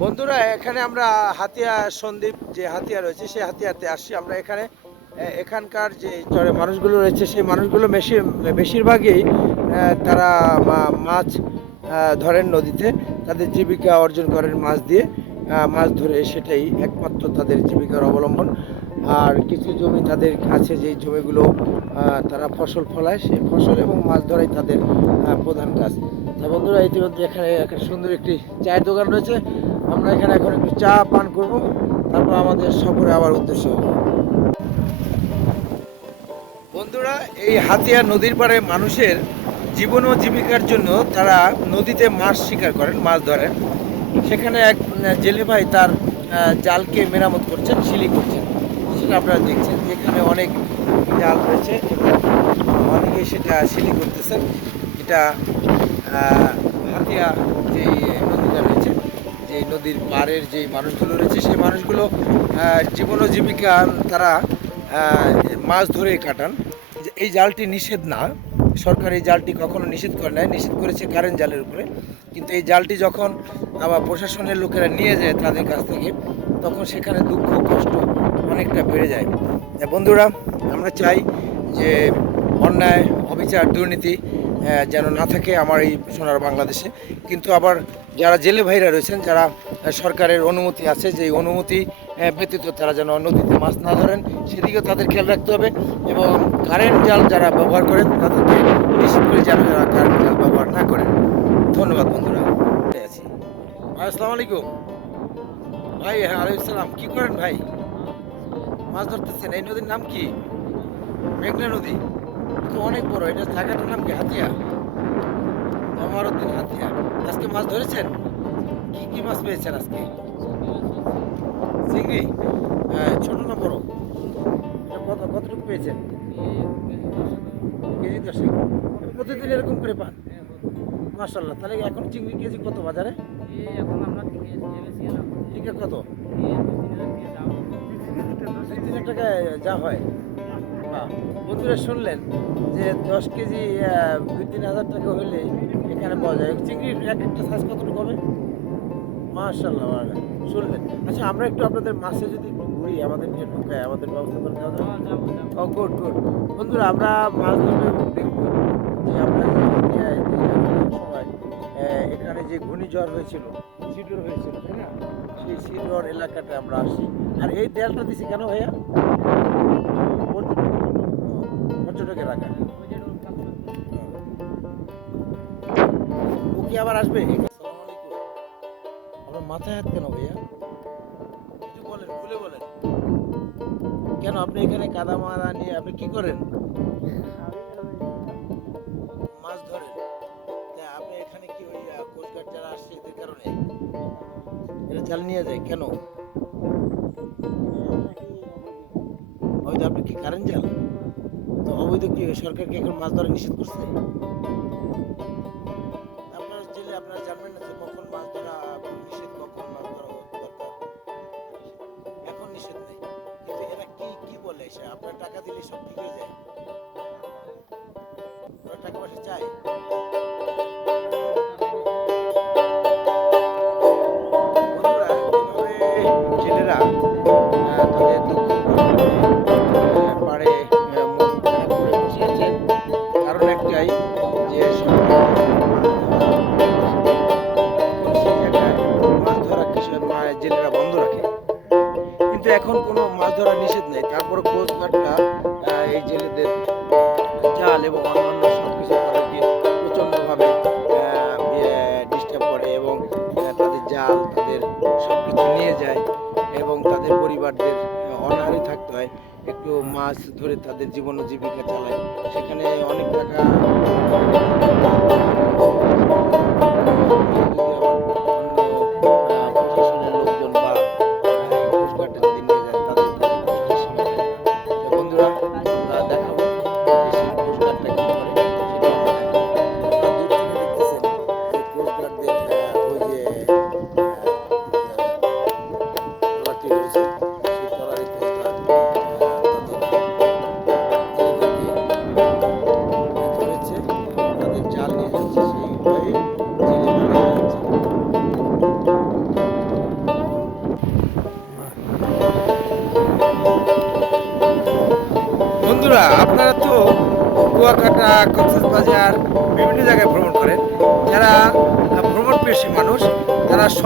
বন্ধুরা, এখানে আমরা হাতিয়া সন্দ্বীপ যে হাতিয়া রয়েছে, সেই হাতিয়াতে আসছি। আমরা এখানে এখানকার যে চরে মানুষগুলো রয়েছে, সেই মানুষগুলো বেশি, বেশিরভাগই তারা মাছ ধরেন নদীতে। তাদের জীবিকা অর্জন করেন মাছ দিয়ে। মাছ ধরে সেটাই একমাত্র তাদের জীবিকার অবলম্বন। আর কিছু জমি তাদের কাছে যে জমিগুলো তারা ফসল ফলায়, সেই ফসল এবং মাছ ধরাই তাদের প্রধান কাজ। তা বন্ধুরা, ইতিমধ্যে এখানে একটা সুন্দর একটি চায়ের দোকান রয়েছে। আমরা এখানে এখন একটু চা পান করব, তারপর আমাদের সফরে আবার উদ্দেশ্য বন্ধুরা, এই হাতিয়া নদীর পাড়ে মানুষের জীবন ও জীবিকার জন্য তারা নদীতে মাছ শিকার করেন, মাছ ধরেন। সেখানে এক জেলে ভাই তার জালকে মেরামত করছেন, শিলি করছেন। সেটা আপনারা দেখছেন যেখানে অনেক জাল রয়েছে এবং অনেকে সেটা সিলি করতেছেন। এটা হাতিয়া যে নদীটা রয়েছে, যে নদীর পাড়ের যে মানুষগুলো রয়েছে, সেই মানুষগুলো জীবন জীবিকা তারা মাছ ধরে কাটান। এই জালটি নিষেধ না। সরকার এই জালটি কখনো নিষেধ করে নাই, নিষেধ করেছে কারেন্ট জালের উপরে। কিন্তু এই জালটি যখন আবার প্রশাসনের লোকেরা নিয়ে যায় তাদের কাছ থেকে, তখন সেখানে দুঃখ, কষ্ট অনেকটা বেড়ে যায়। তা বন্ধুরা, আমরা চাই যে অন্যায়, অবিচার, দুর্নীতি যেন না থাকে আমার এই সোনার বাংলাদেশে। কিন্তু আবার যারা জেলে ভাইরা রয়েছেন, যারা সরকারের অনুমতি আছে যে অনুমতি ব্যতীত তারা যেন নদীতে মাছ না ধরেন, সেদিকেও তাদের খেয়াল রাখতে হবে। এবং কারেন্ট জাল যারা ব্যবহার করেন, তাদেরকে নিশ্চিত করে যেন যারা কারেন্ট জাল ব্যবহার না করেন। ধন্যবাদ, বন্ধুরা। আছি। আসসালামু আলাইকুম। ভাই হ্যাঁ আলাইকুম সালাম। কি করেন ভাই? মাছ ধরতেছেন এই নদীর নাম কি? মেঘনা নদী। তো অনেক বড় এটা জায়গাটার নাম কি? হাতিয়া। আমার অমরউদ্দিন হাতিয়া। আজকে মাছ ধরেছেন? কি কি মাছ পেয়েছেন আজকে? চিংড়ি। হ্যাঁ, ছোট না বড়? কত কতটুকু পেয়েছেন? কেজি দশেক। প্রতিদিন এরকম করে পান? মাসাল্লাহ তাহলে এখন চিংড়ি কেজি কত বাজারে? এখন ঠিক কত? তিন টাকায় যা হয়। বন্ধুরা শুনলেন যে দশ কেজি দুই তিন হাজার টাকা হলে এখানে পাওয়া যায় চিংড়ির এক একটা সাইজ কতটুকু হবে মাশাল্লাহ। শুনলেন আচ্ছা আমরা একটু আপনাদের মাছে যদি ঘুরি, আমাদের নিয়ে ঢুকায় আমাদের ব্যবস্থা করে দেওয়া যাবে ও গুড গুড বন্ধুরা, আমরা মাছ এবং দেখব যে আমরা যে যে সময় এখানে যে ঘূর্ণিঝড় হয়েছিল সিডর হয়েছিল তাই না? সেই সিডর এলাকাতে আমরা আসি। আর এই দেয়ালটা দিছি কেন ভাইয়া? পর্যটক এলাকা ও কি আবার আসবে? আসসালামু আপনার মাথায় হাত কেন ভাইয়া? কিছু বলেন খুলে বলেন। কেন আপনি এখানে কাদা মারা নিয়ে আপনি কি করেন? এটা জাল নিয়ে যায়, কেন? আপনি কি কারেন্ট জাল তো অবৈধ কি সরকার কি এখন মাছ ধরা নিষেধ করছে? জেলে আপনারা জানবেন না যে কখন মাছ ধরা নিষেধ, কখন মাছ ধরা দরকার। এখন নিষেধ নেই। কিন্তু এরা কি কি বলে সে আপনার টাকা দিলে সব ঠিক হয়ে যায়। টাকা পয়সা করে এবং তাদের জাল, তাদের সব কিছু নিয়ে যায় এবং তাদের পরিবারদের অনাহারে থাকতে হয়। একটু মাছ ধরে তাদের জীবন জীবিকা চালায়। সেখানে অনেক টাকা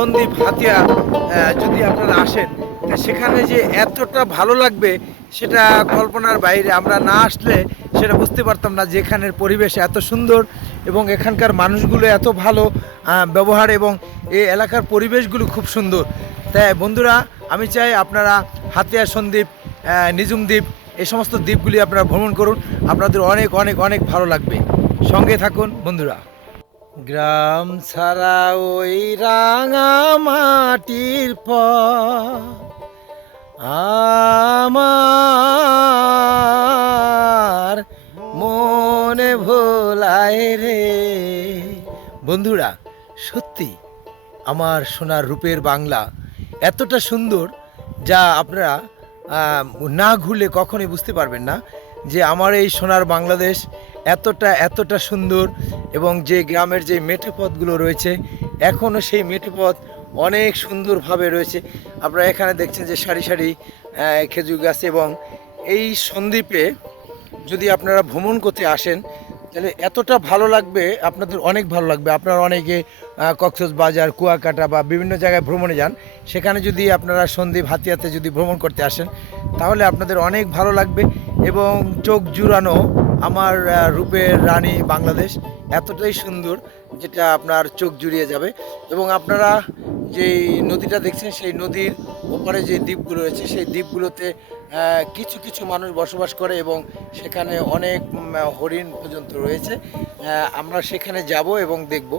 সন্দীপ হাতিয়া যদি আপনারা আসেন সেখানে যে এতটা ভালো লাগবে সেটা কল্পনার বাইরে। আমরা না আসলে সেটা বুঝতে পারতাম না যে এখানের পরিবেশ এত সুন্দর এবং এখানকার মানুষগুলো এত ভালো ব্যবহার এবং এই এলাকার পরিবেশগুলো খুব সুন্দর। তাই বন্ধুরা, আমি চাই আপনারা হাতিয়া সন্দ্বীপ নিজুম দ্বীপ, এই সমস্ত দ্বীপগুলি আপনারা ভ্রমণ করুন। আপনাদের অনেক অনেক অনেক ভালো লাগবে। সঙ্গে থাকুন বন্ধুরা। গ্রাম ছাড়া ওই রাঙা মাটির পর আমার মনে ভোলায় রে। বন্ধুরা, সত্যি আমার সোনার রূপের বাংলা এতটা সুন্দর যা আপনারা না ঘুরলে কখনোই বুঝতে পারবেন না যে আমার এই সোনার বাংলাদেশ এতটা এতটা সুন্দর এবং যে গ্রামের যে মেঠোপথগুলো রয়েছে এখনও সেই মেঠোপথ অনেক সুন্দরভাবে রয়েছে। আপনারা এখানে দেখছেন যে সারি সারি খেজুর গাছ এবং এই সন্দ্বীপে যদি আপনারা ভ্রমণ করতে আসেন, তাহলে এতটা ভালো লাগবে, আপনাদের অনেক ভালো লাগবে। আপনারা অনেকে কক্সবাজার বাজার কুয়াকাটা বা বিভিন্ন জায়গায় ভ্রমণে যান, সেখানে যদি আপনারা সন্দ্বীপ হাতিয়াতে যদি ভ্রমণ করতে আসেন, তাহলে আপনাদের অনেক ভালো লাগবে এবং চোখ জুড়ানো আমার রূপের রানী বাংলাদেশ এতটাই সুন্দর যেটা আপনার চোখ জুড়িয়ে যাবে। এবং আপনারা যে নদীটা দেখছেন, সেই নদীর ওপারে যে দ্বীপগুলো রয়েছে, সেই দ্বীপগুলোতে কিছু কিছু মানুষ বসবাস করে এবং সেখানে অনেক হরিণ পর্যন্ত রয়েছে। আমরা সেখানে যাব এবং দেখব।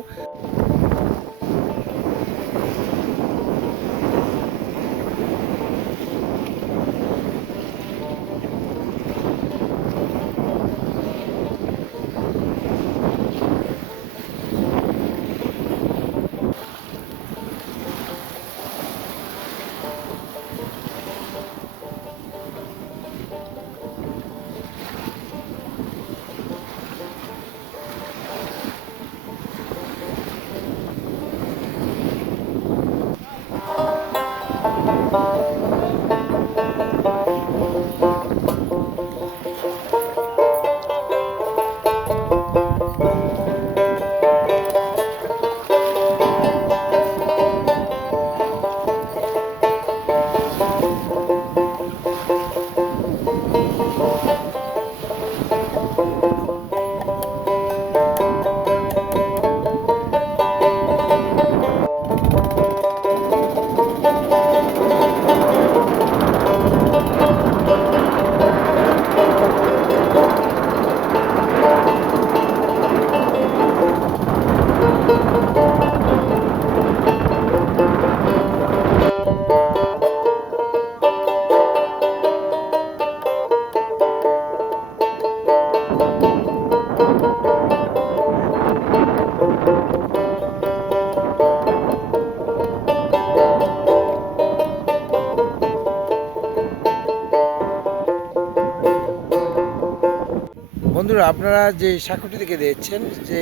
বন্ধুরা, আপনারা যে সাঁকুটি থেকে দেখছেন যে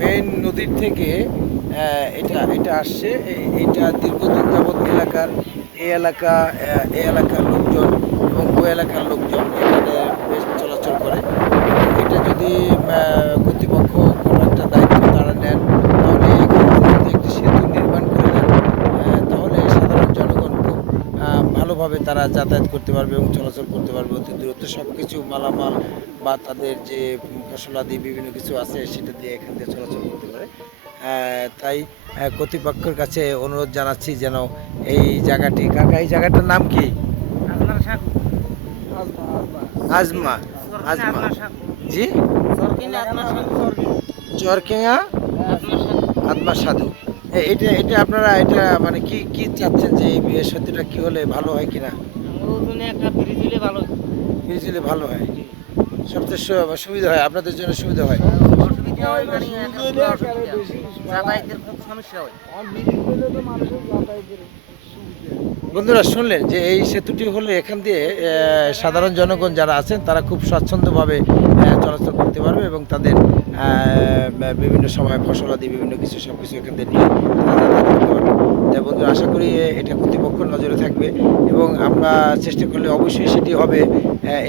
মেইন নদীর থেকে এটা এটা আসছে। এটা দীর্ঘদিন যাবৎ এলাকার, এই এলাকা এই এলাকার লোকজন এবং ওই এলাকার লোকজন এখানে বেশ চলাচল করে। এটা যদি কর্তৃপক্ষ কোনো একটা দায়িত্ব তারা নেন, তাহলে একটি সেতু নির্মাণ করে দেন তাহলে সাধারণ জনগণ খুব ভালোভাবে তারা যাতায়াত করতে পারবে এবং চলাচল করতে পারবে অতি দূরত্ব সব কিছু মালামাল বা তাদের যে ফসলাদি বিভিন্ন কিছু আছে সেটা দিয়ে এখান থেকে চলাচল করতে পারে। তাই কর্তৃপক্ষের কাছে অনুরোধ জানাচ্ছি যেন এই জায়গাটি কাকা এই জায়গাটার নাম কি? Asthma asthma. জি? চরকেঙ্গা আত্মা সাধু। এটা এটা আপনারা এটা মানে কি কি চাচ্ছেন যে এই বিয়ের সত্যিটা কি হলে ভালো হয় কিনা? ফিরিয়ে ভালো হয়। সবচেয়ে সুবিধা হয় আপনাদের জন্য সুবিধা হয়। বন্ধুরা শুনলেন যে এই সেতুটি হলে এখান দিয়ে সাধারণ জনগণ যারা আছেন তারা খুব স্বাচ্ছন্দ্যভাবে চলাচল করতে পারবে এবং তাদের বিভিন্ন সময় ফসলাদি বিভিন্ন কিছু সব কিছু এখান থেকে নিয়ে করতে পারবে। তাই বন্ধুরা, আশা করি এটা কর্তৃপক্ষ নজরে থাকবে এবং আমরা চেষ্টা করলে অবশ্যই সেটি হবে।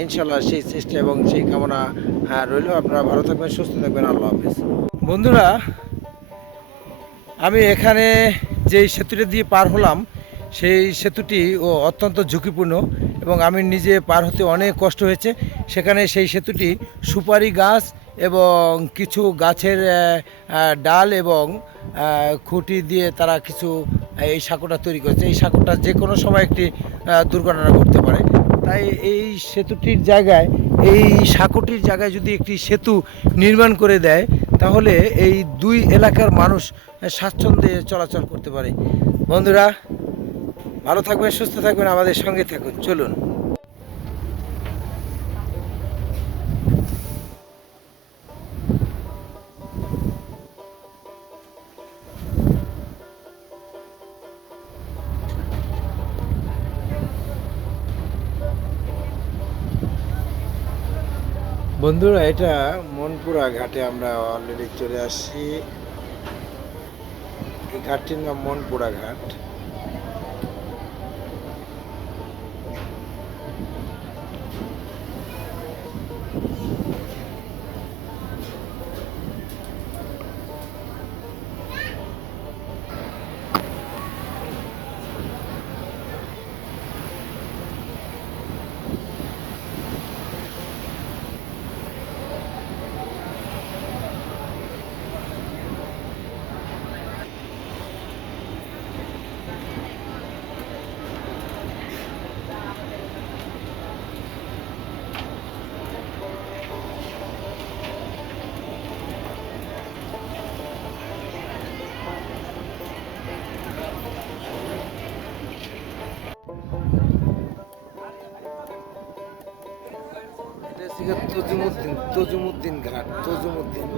ইনশাল্লাহ সেই চেষ্টা এবং সেই কামনা রইল। আপনারা ভালো থাকবেন, সুস্থ থাকবেন। আল্লাহ হাফিজ। বন্ধুরা, আমি এখানে যেই সেতুটি দিয়ে পার হলাম, সেই সেতুটি ও অত্যন্ত ঝুঁকিপূর্ণ এবং আমি নিজে পার হতে অনেক কষ্ট হয়েছে। সেখানে সেই সেতুটি সুপারি গাছ এবং কিছু গাছের ডাল এবং খুঁটি দিয়ে তারা কিছু এই সাঁকোটা তৈরি করেছে। এই সাঁকোটা যে কোনো সময় একটি দুর্ঘটনা ঘটতে পারে। তাই এই সেতুটির জায়গায়, এই সাঁকোটির জায়গায় যদি একটি সেতু নির্মাণ করে দেয়, তাহলে এই দুই এলাকার মানুষ স্বাচ্ছন্দ্যে চলাচল করতে পারে। বন্ধুরা, ভালো থাকবেন, সুস্থ থাকবেন, আমাদের সঙ্গে থাকুন। চলুন। বন্ধুরা এটা মনপুরা ঘাটে আমরা অলরেডি চলে আসছি। এই ঘাটটির নাম মনপুরা ঘাট। তজুমুদ্দিন তজুমুদ্দিন ঘাট তজুমুদ্দিন।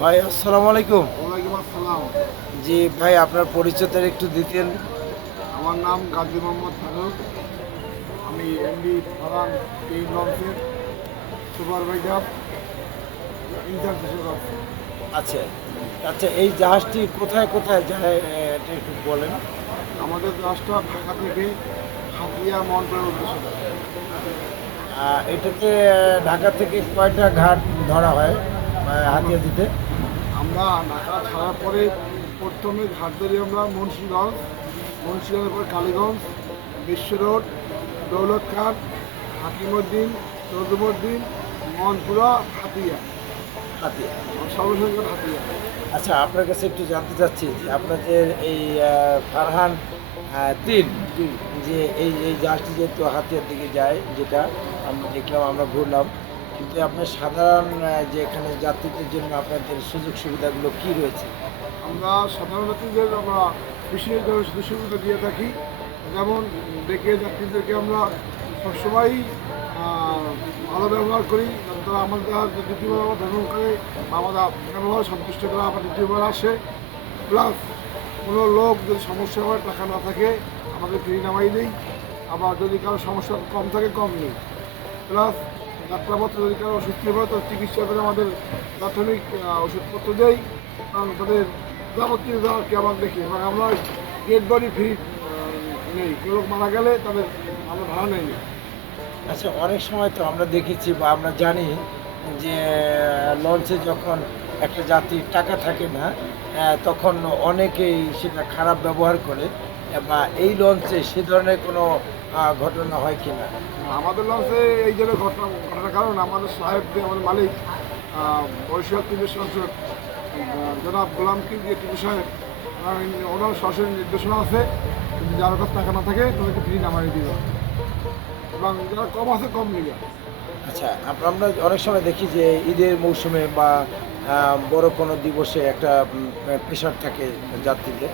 ভাই আসসালামু আলাইকুম। ওয়ালাইকুম আসসালাম। জি ভাই আপনার পরিচয়টা একটু দিতেন। আমার নাম গাজী মোহাম্মদ ফারুক। আমি এমডি ফারান টিম লঞ্চের সুপারভাইজার। আচ্ছা আচ্ছা এই জাহাজটি কোথায় কোথায় যায় এটা একটু বলেন। আমাদের জাহাজটা ঢাকা থেকে হাতিয়া মন্ত্রের উদ্দেশ্য এটাতে ঢাকা থেকে কয়টা ঘাট ধরা হয় হাতিয়া দিতে? আমরা ঢাকা ছাড়ার পরে প্রথমে ঘাট ধরি আমরা মুন্সিগঞ্জ মুন্সিগঞ্জের পর কালীগঞ্জ বিশ্ব রোড দৌলত খান হাকিমুদ্দিন নজমুদ্দিন মনপুরা হাতিয়া। হাতিয়া। হাতিয়া। আচ্ছা আপনার কাছে একটু জানতে চাচ্ছি যে আপনাদের এই ফারহান তিন যে এই এই জাহাজটি যেহেতু হাতিয়ার দিকে যায় যেটা আমরা দেখলাম আমরা ঘুরলাম কিন্তু আপনার সাধারণ যে এখানে যাত্রীদের জন্য আপনাদের সুযোগ সুবিধাগুলো কি রয়েছে? আমরা সাধারণ যাত্রীদের আমরা বিশেষভাবে সুযোগ সুবিধা দিয়ে থাকি। যেমন ডেকে যাত্রীদেরকে আমরা সবসময়ই ভালো ব্যবহার করি। তারা আমাদের দ্বিতীয়বার আমার ভ্রমণ করে, আমাদের ব্যবহার সন্তুষ্ট করে আবার দ্বিতীয়বার আসে। প্লাস কোনো লোক যদি সমস্যা হয়, টাকা না থাকে, আমাদের ফ্রি নামাই দিই। আবার যদি কারও সমস্যা কম থাকে, কম নেই। প্লাস যাত্রাপত্র যদি কারও অসুস্থ হয় তো চিকিৎসা করে আমাদের প্রাথমিক ওষুধপত্র দেই কারণ তাদের যাবতীয় যা আমার দেখি। এবং আমরা ডেড বডি ফ্রি নেই। কেউ লোক মারা গেলে তাদের আমরা ভাড়া নেই। আচ্ছা অনেক সময় তো আমরা দেখেছি বা আমরা জানি যে লঞ্চে যখন একটা যাত্রীর টাকা থাকে না তখন অনেকেই সেটা খারাপ ব্যবহার করে। বা এই লঞ্চে সে ধরনের কোনো ঘটনা হয় কি না আমাদের লঞ্চে এই জন্য ঘটনা, ঘটনার কারণ আমাদের সাহেব যে আমাদের মালিক বরিশাল টিভি সংসদ জনাব গোলাম যে টিভি সাহেব ওনার- সরাসরি নির্দেশনা আছে যার কাছে টাকা না থাকে, তাদেরকে ফ্রি নামাই দিবে। এবং যারা কম আছে, কম নিবে। আচ্ছা আমরা অনেক সময় দেখি যে ঈদের মৌসুমে বা বড় কোনো দিবসে একটা প্রেশার থাকে যাত্রীদের।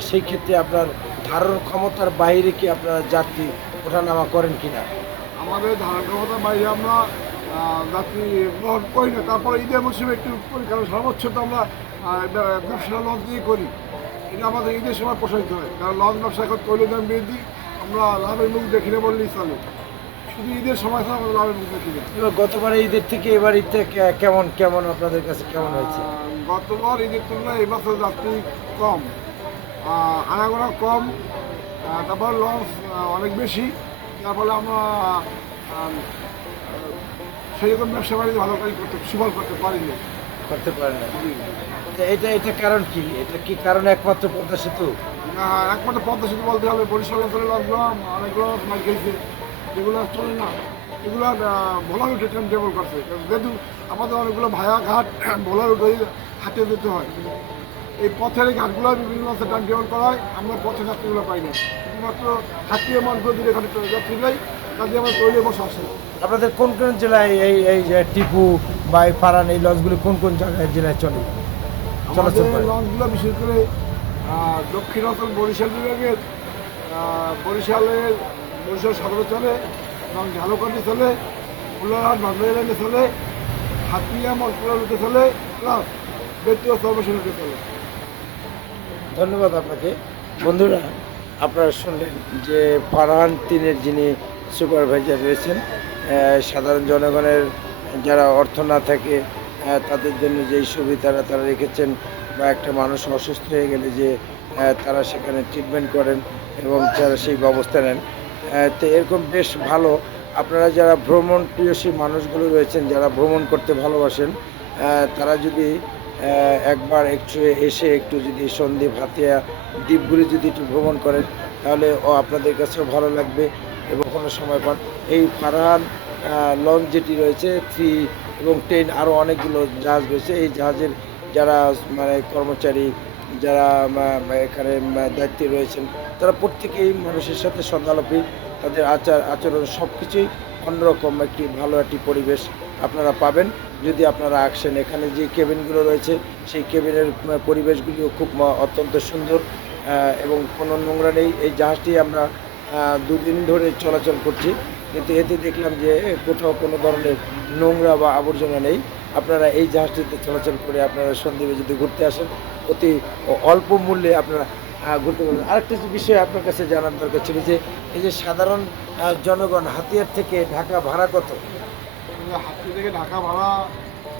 সেই ক্ষেত্রে আপনার ধারণ ক্ষমতার বাইরে কি আপনারা যাত্রী ওঠানামা করেন কিনা? আমাদের ধারণ ক্ষমতার বাইরে আমরা যাত্রী গ্রহণ করি না। তারপরে ঈদের মৌসুমে একটু করি কারণ সর্বোচ্চ তো আমরা ব্যবসা লঞ্চ দিয়ে করি। এটা আমাদের ঈদের সময় প্রসারিত হয়। কারণ লঞ্চ ব্যবসা এখন তৈরি দাম বৃদ্ধি আমরা লাভের মুখ দেখি না বললেই চলে। শুধু ঈদের সময় ছাড়া আমরা লাভের মুখ দেখি না। এবার গতবারে ঈদের থেকে এবার ঈদটা কে- কেমন কেমন আপনাদের কাছে কেমন হয়েছে? গতবার ঈদের তুলনায় এবছর যাত্রী কম। আনাগোনা কম তারপর লঞ্চ অনেক বেশি। যার ফলে আমরা আহ, আহ, সেই রকম ব্যবসা বাণিজ্য ভালো করে করতে সুফল করতে পারিনি। করতে পারেন না তা এটা এটা কারণ কি? এটা কি কারণ একমাত্র পদ্মা সেতু? আহ, একমাত্র পদ্মা সেতু বলতে হবে বরিশাল অঞ্চলের লঞ্চগুলো অনেকগুলো মাছ খেয়েছে। যেগুলো চলে না। এগুলো ভোলা রুটে টাইম টেবল করছে। যেহেতু আমাদের অনেকগুলো ভায়া ঘাট ভোলা রুটে হাঁটে যেতে হয়। এই পথের এই ঘাটগুলো বিভিন্ন মাসে টাইম টেবল করা হয়। আমরা পথে যাত্রীগুলো পাই না। শুধুমাত্র হাঁটিয়ে মানুষগুলো দিলে এখানে যাত্রী যাই কাজে আমরা তৈরি বসে আসে আপনাদের কোন কোন জেলায় এই এই যে টিপু বা এই ফারান এই লঞ্চগুলি কোন কোন জায়গায় জেলায় চলে? চলাচল করে। লঞ্চগুলো বিশেষ করে আহ, দক্ষিণ অঞ্চল বরিশাল বিভাগের বরিশালের বরিশাল সদরে চলে এবং ঝালকাঠি চলে ফুলারহাট ভাগড়া লাইনে চলে হাতিয়া মনপুরা রুটে চলে প্লাস বেতুয়া সর্বশেষ রুটে চলে। ধন্যবাদ আপনাকে। বন্ধুরা, আপনারা শুনলেন যে ফারহান তিনের যিনি সুপারভাইজার রয়েছেন সাধারণ জনগণের যারা অর্থ না থাকে তাদের জন্য যেই সুবিধাটা তারা রেখেছেন বা একটা মানুষ অসুস্থ হয়ে গেলে যে তারা সেখানে ট্রিটমেন্ট করেন এবং তারা সেই ব্যবস্থা নেন। তো এরকম বেশ ভালো, আপনারা যারা ভ্রমণ প্রিয়সী মানুষগুলো রয়েছেন, যারা ভ্রমণ করতে ভালোবাসেন তারা যদি একবার একটু এসে একটু যদি সন্দ্বীপ হাতিয়া দ্বীপগুলি যদি একটু ভ্রমণ করেন, তাহলে ও আপনাদের কাছেও ভালো লাগবে এবং কোনো সময় পান। এই ফারহান লঞ্চ যেটি রয়েছে থ্রি এবং টেন আরও অনেকগুলো জাহাজ রয়েছে। এই জাহাজের যারা মানে কর্মচারী, যারা এখানে দায়িত্বে রয়েছেন, তারা প্রত্যেকেই মানুষের সাথে সন্ধালাপী তাদের আচার আচরণ সব কিছুই অন্যরকম একটি ভালো একটি পরিবেশ। আপনারা পাবেন। যদি আপনারা আসেন, এখানে যে কেবিনগুলো রয়েছে, সেই কেবিনের পরিবেশগুলিও খুব অত্যন্ত সুন্দর এবং কোনো নোংরা নেই। এই জাহাজটি আমরা দুদিন ধরে চলাচল করছি। কিন্তু এতে দেখলাম যে, কোথাও কোনো ধরনের নোংরা বা আবর্জনা নেই। আপনারা এই জাহাজটিতে চলাচল করে আপনারা সন্দ্বীপে যদি ঘুরতে আসেন, অতি অল্প মূল্যে আপনারা ঘুরতে পারবেন। আরেকটা বিষয় আপনার কাছে জানার দরকার ছিল যে, এই যে সাধারণ জনগণ হাতিয়ার থেকে ঢাকা ভাড়া কত? হাতি থেকে ঢাকা ভাড়া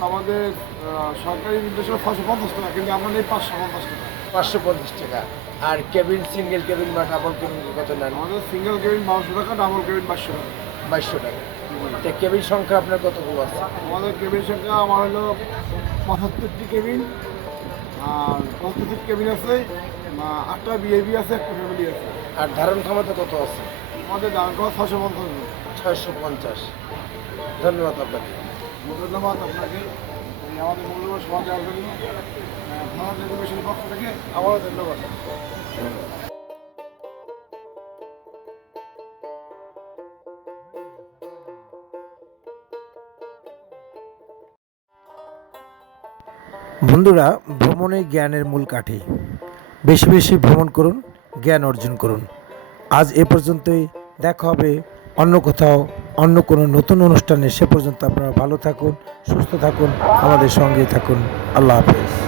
আমাদের সরকারি নির্দেশনা ছশো পঞ্চাশ টাকা কিন্তু আমরা নেই পাঁচশো পঞ্চাশ টাকা। পাঁচশো পঞ্চাশ টাকা। আর কেবিন সিঙ্গেল কেবিন বা ডাবল কেবিন কত নেন? আমাদের সিঙ্গেল কেবিন বারোশো টাকা ডাবল কেবিন পাঁচশো টাকা। বাইশশো টাকা। তো কেবিন সংখ্যা আপনার কতগুলো আছে? আমাদের কেবিন সংখ্যা আমার হলো পঁচাত্তরটি কেবিন আর পঁচাত্তর কেবিন আছে আটটা বিএবি আছে একটা ফ্যামিলি আছে। আর ধারণ ক্ষমতা কত আছে? আমাদের দাম করা ছশো পঞ্চাশ। ছয়শো পঞ্চাশ। ধন্যবাদ আপনাকে। ধন্যবাদ আপনাকে। আমাদের মূল্যবান সময় দেওয়ার জন্য ভারত এডুকেশনের পক্ষ থেকে আবারও ধন্যবাদ। বন্ধুরা ভ্রমণে জ্ঞানের মূল কাঠি। বেশি বেশি ভ্রমণ করুন জ্ঞান অর্জন করুন। আজ এ পর্যন্তই। দেখা হবে অন্য কোথাও। অন্য কোনো নতুন অনুষ্ঠানে সে পর্যন্ত আপনারা ভালো থাকুন, সুস্থ থাকুন, আমাদের সঙ্গে থাকুন। আল্লাহ হাফেজ।